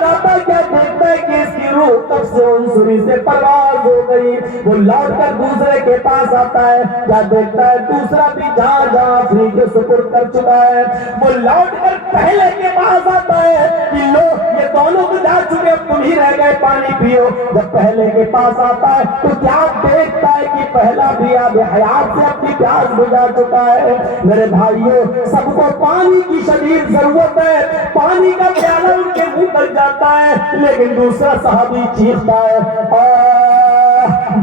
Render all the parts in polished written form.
لگاتا کیا دیکھتا ہے کہ اس کی روح تب سے عنصری سے پرواز ہو گئی. وہ لوٹ کر دوسرے کے پاس آتا ہے, کیا دیکھتا ہے دوسرا بھی جہاں جہاں اپنی کے سپرد کر چکا ہے. وہ لوٹ کر پہلے کے پاس آتا ہے کہ لو یہ دونوں تو جا چکے, اب تم ہی رہ گئے, پانی پیو. جب پہلے کے پاس آتا ہے تو کیا دیکھتا ہے کہ پہلا بھی آب حیات سے اپنی پیاس بجھا چکا ہے. میرے بھائیوں, سب کو پانی کی شدید ضرورت ہے, پانی کا پیالہ ان کے منہ تک جاتا ہے, لیکن دوسرا صحابی چیختا ہے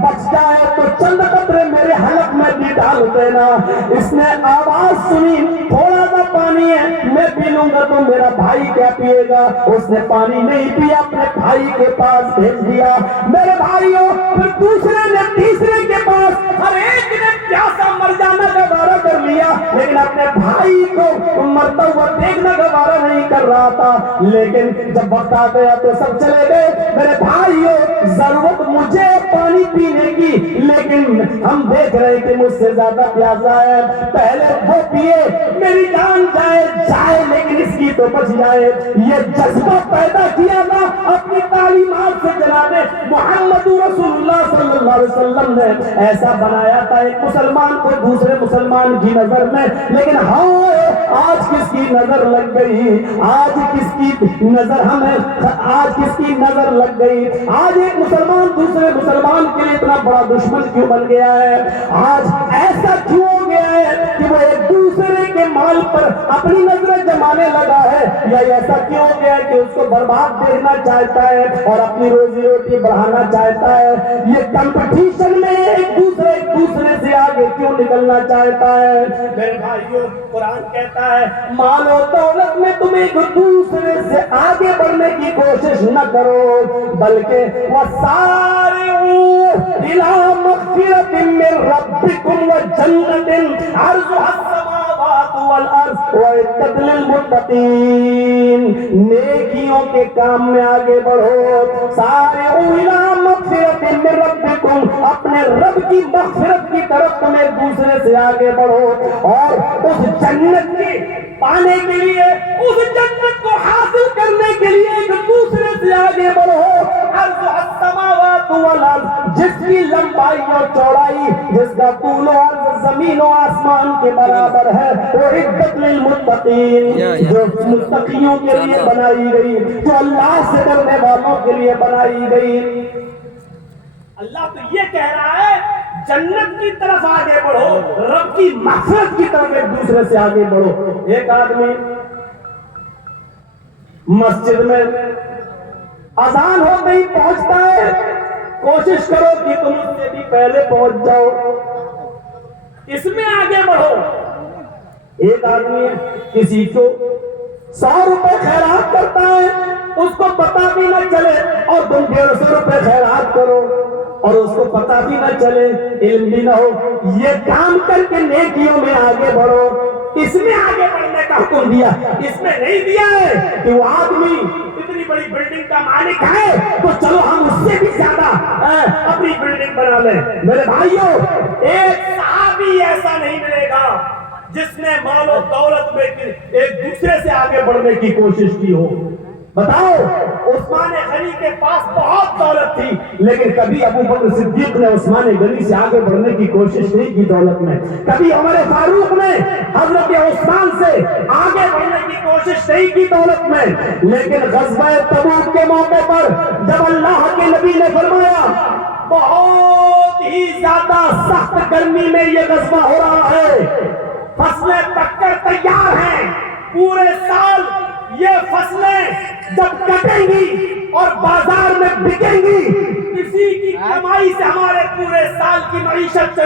بچ جائے تو چند قطرے میرے حلق میں بھی ڈال دینا. اس نے آواز سنی, تھوڑا سا پانی ہے میں پی لوں گا تو میرا بھائی کیا پیے گا. اس نے پانی نہیں پیا, اپنے بھائی کے پاس بھیج دیا. میرے بھائیوں, پھر دوسرے نے تیسرے کے پاس, ہر ایک نے پیاسا مر جانا گوارا کر لیا, لیکن اپنے بھائی کو مرتا ہوا دیکھنا گوارا نہیں کر رہا تھا. لیکن جب وقت آ گیا تو سب چلے گئے. میرے بھائیوں, ضرورت مجھے پانی پینے کی, لیکن ہم دیکھ رہے کہ مجھ سے زیادہ پیاسا ہے, پہلے وہ پیے میری جان جائے لیکن اس کی تو بچ جائے. یہ جذبہ پیدا کیا تھا اپنی تعلیمات سے جناب محمد رسول اللہ صلی اللہ علیہ وسلم نے. ایسا بنایا تھا ایک مسلمان کو دوسرے مسلمان کی نظر میں, لیکن ہاں آج کس کی نظر لگ گئی, آج کس کی نظر ہمیں, آج کس کی نظر لگ گئی. آج ایک مسلمان دوسرے مسلمان کے لیے اتنا بڑا دشمن کیوں بن گیا ہے؟ آج ایسا کیوں ہو گیا ہے کہ وہ ایک دوسرے کے مال پر اپنی نظریں جمانے لگا ہے, یا ایسا کیوں ہو گیا ہے کہ اس کو برباد دیکھنا چاہتا ہے اور اپنی روزی روٹی بڑھانا چاہتا ہے؟ یہ کمپٹیشن میں ایک دوسرے سے آگے کیوں نکلنا چاہتا ہے؟ میرے بھائیوں, قرآن کہتا ہے مال و دولت میں تم ایک دوسرے سے آگے بڑھنے کی کوشش نہ کرو, بلکہ وَسَارِعُوا إِلَىٰ مَغْفِرَةٍ مِّن رَّبِّكُمْ وَجَنَّةٍ عَرْضُهَا السَّمَاوَاتُ وَالْأَرْضُ وَأُعِدَّتْ لِلْمُتَّقِينَ. نیکیوں کے کام میں آگے بڑھو. سارعوا إِلَىٰ مَغْفِرَةٍ مِّن رَّبِّكُمْ, اپنے رب کی مغفرت کی طرف تم ایک دوسرے سے آگے بڑھو, اور اس جنت کے پانے کے لیے, اس جنت کو حاصل کرنے کے لیے ایک دوسرے سے آگے بڑھو. عرضها السماوات والارض, جس کی لمبائی اور چوڑائی, جس کا طول و عرض زمین و آسمان کے برابر ہے, وہ عدت للمتقین, جو متقیوں کے لیے بنائی گئی, جو اللہ سے ڈرنے والوں کے لیے بنائی گئی. اللہ تو یہ کہہ رہا ہے جنت کی طرف آگے بڑھو, رب کی مغفرت کی طرف ایک دوسرے سے آگے بڑھو. ایک آدمی مسجد میں اذان ہو گئی پہنچتا ہے, کوشش کرو کہ تم اس سے بھی پہلے پہنچ جاؤ, اس میں آگے بڑھو. ایک آدمی کسی کو 100 روپے خیرات کرتا ہے, اس کو پتا بھی نہ چلے, اور تم 150 روپے خیرات کرو اور اس کو پتا بھی نہ چلے, علم بھی نہ ہو. یہ کام کر کے نیکیوں میں آگے بڑھو. اس میں آگے بڑھنے کا حکم دیا, اس میں نہیں دیا ہے کہ وہ آدمی اتنی بڑی بلڈنگ کا مالک ہے تو چلو ہم اس سے بھی زیادہ اپنی بلڈنگ بنا لیں. میرے بھائیوں, ایک صحابی ایسا نہیں ملے گا جس نے مال و دولت میں ایک دوسرے سے آگے بڑھنے کی کوشش کی ہو. بتاؤ, عثمان غنی کے پاس بہت دولت تھی, لیکن کبھی ابو بکر صدیق نے عثمان غنی سے آگے بڑھنے کی کوشش نہیں کی دولت میں. کبھی عمر فاروق نے حضرت عثمان سے آگے بڑھنے کی کوشش نہیں کی دولت میں. لیکن غزوہ تبوک کے موقع پر جب اللہ کے نبی نے فرمایا بہت ہی زیادہ سخت گرمی میں یہ غزوہ ہو رہا ہے, فصلیں پک کر تیار ہیں, پورے سال یہ فصلیں جب کٹیں گی اور بازار میں بکیں گی, کسی کی کمائی سے ہمارے پورے سال کی معیشت چلے